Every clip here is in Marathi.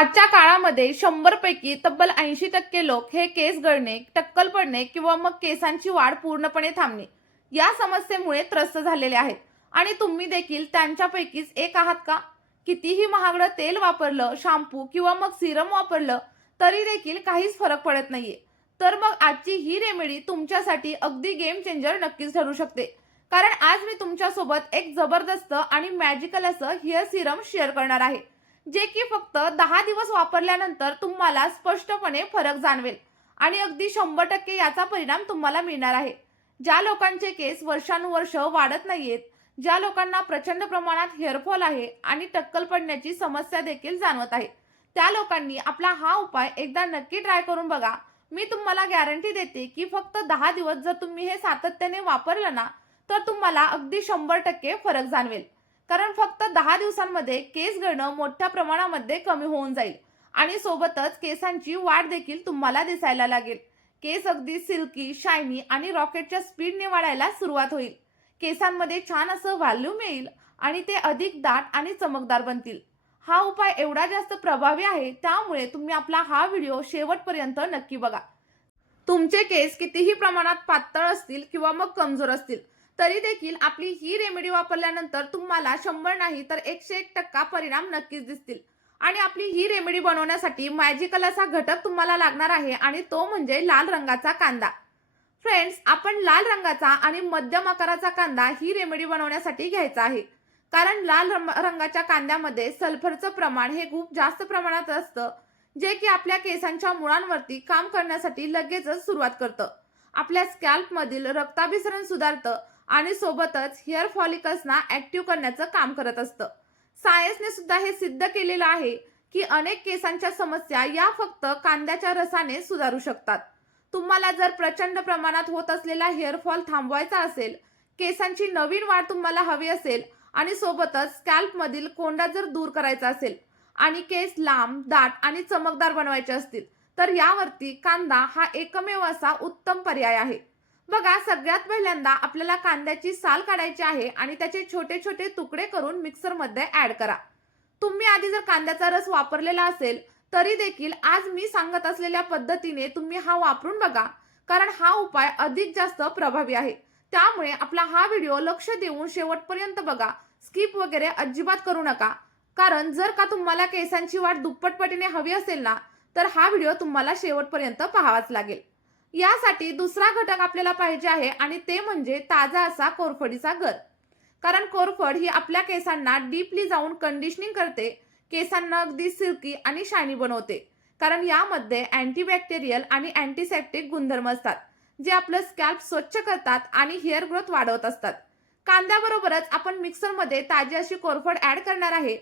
आजच्या काळामध्ये 100 पैकी तब्बल 80% लोक हे केस गळणे, टक्कल पडणे किंवा मग केसांची वाढ पूर्णपणे थांबणे या समस्येमुळे त्रस्त झालेले आहेत. आणि तुम्ही देखील त्यांच्यापैकीच एक आहात का? कितीही महागडं तेल वापरलं, शॅम्पू किंवा मग सिरम वापरलं तरी देखील काहीच फरक पडत नाहीये. तर मग आजची ही रेमेडी तुमच्यासाठी अगदी गेम चेंजर नक्कीच ठरू शकते. कारण आज मी तुमच्यासोबत एक जबरदस्त आणि मॅजिकल असं हेअर सिरम शेअर करणार आहे, जे की फक्त 10 दिवस वापरल्यानंतर तुम्हाला स्पष्टपणे फरक जाणवेल आणि अगदी 100% याचा परिणाम तुम्हाला मिळणार आहे. ज्या लोकांचे केस वर्षानुवर्ष वाढत नाहीयेत, ज्या लोकांना प्रचंड प्रमाणात हेअरफॉल आहे आणि टक्कल पडण्याची समस्या देखील जाणवत आहे, त्या लोकांनी आपला हा उपाय एकदा नक्की ट्राय करून बघा. मी तुम्हाला गॅरंटी देते की फक्त 10 दिवस जर तुम्ही हे सातत्याने वापरलं ना, तर तुम्हाला अगदी 100% फरक जाणवेल. कारण फक्त 10 दिवसांमध्ये केस गळणं मोठ्या प्रमाणामध्ये कमी होऊन जाईल आणि सोबतच केसांची वाढ देखील तुम्हाला दिसायला लागेल. केस अगदी सिल्की, शायनी आणि रॉकेटच्या स्पीडने वाढायला सुरुवात होईल. केसांमध्ये छान असं व्हॉल्यूम येईल आणि ते अधिक दाट आणि चमकदार बनतील. हा उपाय एवढा जास्त प्रभावी आहे, त्यामुळे तुम्ही आपला हा व्हिडिओ शेवटपर्यंत नक्की बघा. तुमचे केस कितीही प्रमाणात पातळ असतील किंवा मग कमजोर असतील, तरी देखील आपली ही रेमेडी वापरल्यानंतर तुम्हाला 100 नाही तर 101% परिणाम नक्कीच दिसतील. आणि आपली ही रेमेडी बनवण्यासाठी मॅजिकल असा घटक तुम्हाला लागणार आहे आणि तो म्हणजे लाल रंगाचा कांदा. फ्रेंड्स, आपण लाल रंगाचा आणि मध्यम आकाराचा कांदा ही रेमेडी बनवण्यासाठी घ्यायचा आहे. कारण लाल रंगाच्या कांद्यामध्ये सल्फरचं प्रमाण हे खूप जास्त प्रमाणात असतं, जे की आपल्या केसांच्या मुळांवरती काम करण्यासाठी लगेचच सुरुवात करतं. आपल्या स्कॅल्पमधील रक्ताभिसरण सुधारतं आणि सोबतच हेअर फॉलिकल्सना ऍक्टिव्ह करण्याचं काम करत असतं. सायन्सने सुद्धा हे सिद्ध केलेलं आहे की अनेक केसांच्या समस्या या फक्त कांद्याच्या रसाने सुधारू शकतात. तुम्हाला जर प्रचंड प्रमाणात होत असलेला हेअरफॉल थांबवायचा असेल, केसांची नवीन वाढ तुम्हाला हवी असेल आणि सोबतच स्कॅल्पमधील कोंडा जर दूर करायचा असेल आणि केस लांब, दाट आणि चमकदार बनवायचे असतील, तर यावरती कांदा हा एकमेव असा उत्तम पर्याय आहे. बघा, सगळ्यात पहिल्यांदा आपल्याला कांद्याची साल काढायची आहे आणि त्याचे छोटे छोटे तुकडे करून मिक्सरमध्ये ऍड करा. तुम्ही आधी जर कांद्याचा रस वापरलेला असेल तरी देखील आज मी सांगत असलेल्या पद्धतीने तुम्ही हा वापरून बघा. कारण हा उपाय अधिक जास्त प्रभावी आहे. त्यामुळे आपला हा व्हिडिओ लक्ष देऊन शेवटपर्यंत बघा. स्किप वगैरे अजिबात करू नका. कारण जर का तुम्हाला केसांची वाढ दुप्पट पटीने हवी असेल ना, तर हा व्हिडिओ तुम्हाला शेवटपर्यंत पाहावाच लागेल. यासाठी दुसरा घटक आपल्याला पाहिजे आहे आणि ते म्हणजे ताजा असा कोरफडीचा गर. कारण कोरफड ही आपल्या केसांना डीपली जाऊन कंडिशनिंग करते, केसांना अगदी सिल्की आणि शायनी बनवते. कारण यामध्ये अँटीबॅक्टेरियल आणि अँटीसेप्टिक गुणधर्म असतात, जे आपलं स्कॅल्प स्वच्छ करतात आणि हेअर ग्रोथ वाढवत असतात. कांद्याबरोबरच आपण मिक्सरमध्ये ताजी अशी कोरफड ऍड करणार आहे.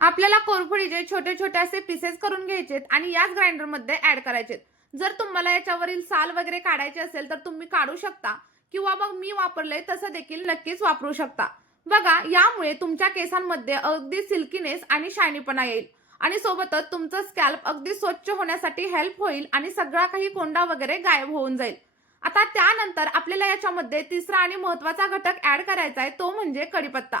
आपल्याला कोरफडीचे छोटे छोटे असे पीसेस करून घ्यायचेत आणि याच ग्राइंडरमध्ये ऍड करायचेत. जर तुम्हाला याच्यावरील साल वगैरे काढायची असेल तर तुम्ही काढू शकता किंवा मग मी वापरले तसं देखील नक्कीच वापरू शकता. बघा, यामुळे तुमच्या केसांमध्ये अगदी सिल्कीनेस आणि शायनीपणा येईल आणि सोबतच तुमचं स्कॅल्प अगदी स्वच्छ होण्यासाठी हेल्प होईल आणि सगळा काही कोंडा वगैरे गायब होऊन जाईल. आता त्यानंतर आपल्याला याच्यामध्ये तिसरा आणि महत्त्वाचा घटक ऍड करायचा आहे, तो म्हणजे कढीपत्ता.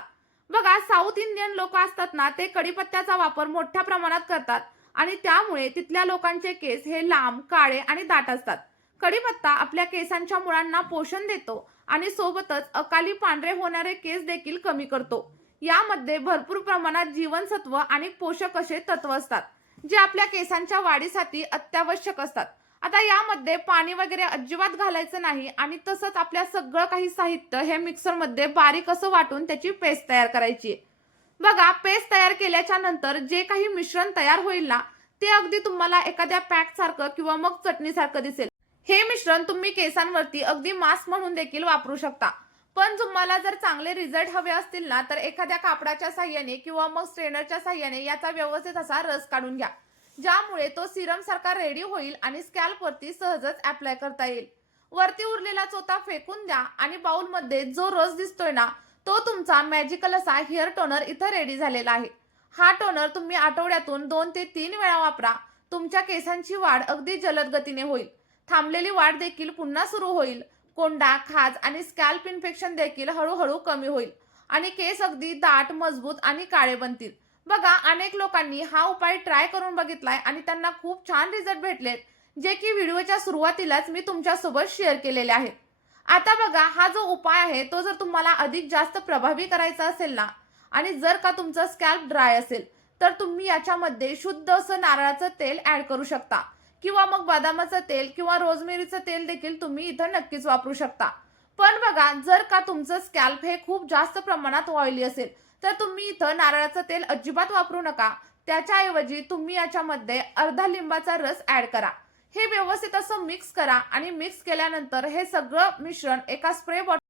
बघा, साऊथ इंडियन लोक असतात ना, ते कढीपत्त्याचा वापर मोठ्या प्रमाणात करतात आणि त्यामुळे तिथल्या लोकांचे केस हे लांब, काळे आणि दाट असतात. कढीपत्ता आपल्या केसांच्या मुळांना पोषण देतो आणि सोबतच अकाली पांढरे होणारे केस देखील कमी करतो. यामध्ये भरपूर प्रमाणात जीवनसत्व आणि पोषक असे तत्व असतात, जे आपल्या केसांच्या वाढीसाठी अत्यावश्यक असतात. आता यामध्ये पाणी वगैरे अजिबात घालायचं नाही आणि तसंच आपल्या सगळं काही साहित्य हे मिक्सरमध्ये बारीक असं वाटून त्याची पेस्ट तयार करायची. बघा, पेस्ट तयार केल्याच्या नंतर जे काही मिश्रण तयार होईल ना, ते अगदी तुम्हाला एखाद्या पॅक सारखं किंवा मग चटणीसारखं दिसेल. हे मिश्रण तुम्ही केसांवरती अगदी मास्क म्हणून देखील वापरू शकता. पण तुम्हाला जर चांगले रिझल्ट हवे असतील ना, तर एखाद्या कापडाच्या साह्याने किंवा मग स्ट्रेनरच्या साह्याने याचा व्यवस्थित असा रस काढून घ्या, ज्यामुळे तो सिरम सारखा रेडी होईल आणि स्कॅल्पवरती सहजच अप्लाय करता येईल. वरती उरलेला चोथा फेकून द्या आणि बाउलमध्ये जो रस दिसतोय ना, तो तुमचा मॅजिकल असा हेअर टोनर इथं रेडी झालेला आहे. हा टोनर तुम्ही आठवड्यातून 2 ते 3 वेळा वापरा. तुमच्या केसांची वाढ अगदी जलद गतीने होईल. थांबलेली वाढ देखील पुन्हा सुरू होईल. कोंडा, खाज आणि स्कॅल्प इन्फेक्शन देखील हळूहळू कमी होईल आणि केस अगदी दाट, मजबूत आणि काळे बनतील. बघा, अनेक लोकांनी हा उपाय ट्राय करून बघितलाय आणि त्यांना खूप छान रिझल्ट भेटलेत, जे की व्हिडिओच्या सुरुवातीलाच मी तुमच्यासोबत शेअर केलेले आहेत. आता बघा, हा जो उपाय आहे तो जर तुम्हाला अधिक जास्त प्रभावी करायचा असेल ना, आणि जर का तुमचा स्कॅल्प ड्राय असेल, तर तुम्ही याच्यामध्ये शुद्ध असं नारळाचं तेल ॲड करू शकता किंवा मग बदामाचं तेल किंवा रोजमेरीचं तेल देखील तुम्ही इथं नक्कीच वापरू शकता. पण बघा, जर का तुमचं स्कॅल्प हे खूप जास्त प्रमाणात ऑइली असेल, तर तुम्ही इथं नारळाचं तेल अजिबात वापरू नका. त्याच्याऐवजी तुम्ही याच्यामध्ये अर्धा लिंबाचा रस ॲड करा. हे व्यवस्थित असं मिक्स करा आणि मिक्स केल्यानंतर हे सगळं मिश्रण एका स्प्रे बॉटल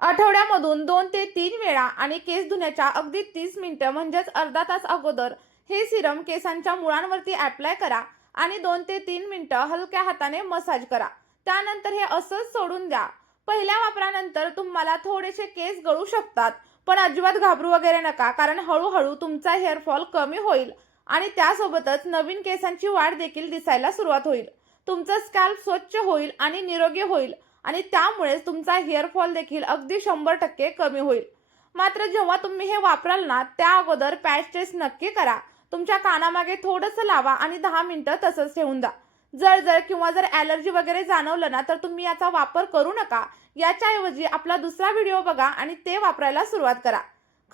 आठवड्यामधून 2 ते 3 वेळा आणि केस धुण्याच्या अगदी 30 मिनिटं म्हणजेच अर्धा तास अगोदर हे सिरम केसांच्या मुळांवरती ॲप्लाय करा आणि 2 ते 3 मिनिटं हलक्या हाताने मसाज करा. त्यानंतर हे असंच सोडून द्या. पहिल्या वापरानंतर तुम्हाला थोडेसे केस गळू शकतात, पण अजिबात घाबरू वगैरे नका, कारण हळूहळू तुमचा हेअर फॉल कमी होईल आणि त्यासोबतच नवीन केसांची वाढ देखील दिसायला सुरुवात होईल. तुमचं स्कॅल्प स्वच्छ होईल आणि निरोगी होईल आणि त्यामुळेच तुमचा हेअर फॉल देखील अगदी 100% कमी होईल. मात्र जेव्हा तुम्ही हे वापराल ना, त्या अगोदर पॅच टेस्ट नक्की करा. तुमच्या कानामागे थोडंसं लावा आणि 10 मिनिटं तसंच ठेवून द्या. जर किंवा जर ॲलर्जी वगैरे जाणवलं ना, तर तुम्ही याचा वापर करू नका. याच्याऐवजी आपला दुसरा व्हिडिओ बघा आणि ते वापरायला सुरुवात करा.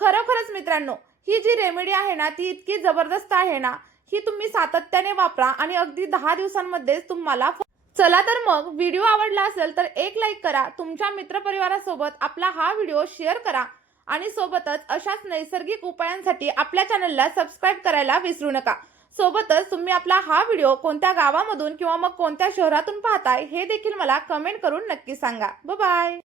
खरोखरच मित्रांनो, ही जी रेमेडी आहे ना, ती इतकी जबरदस्त आहे ना, ही तुम्ही सातत्याने वापरा आणि अगदी 10 दिवसांमध्येच तुम्हाला चला तर मग व्हिडिओ आवडला असेल तर एक लाईक करा. तुमच्या मित्रपरिवारासोबत आपला हा व्हिडिओ शेअर करा आणि सोबतच अशाच नैसर्गिक उपायांसाठी आपल्या चॅनलला सबस्क्राईब करायला विसरू नका. सोबतच तुम्ही आपला हा व्हिडिओ कोणत्या गावामधून किंवा मग कोणत्या शहरातून पाहताय हे देखील मला कमेंट करून नक्की सांगा. बाय.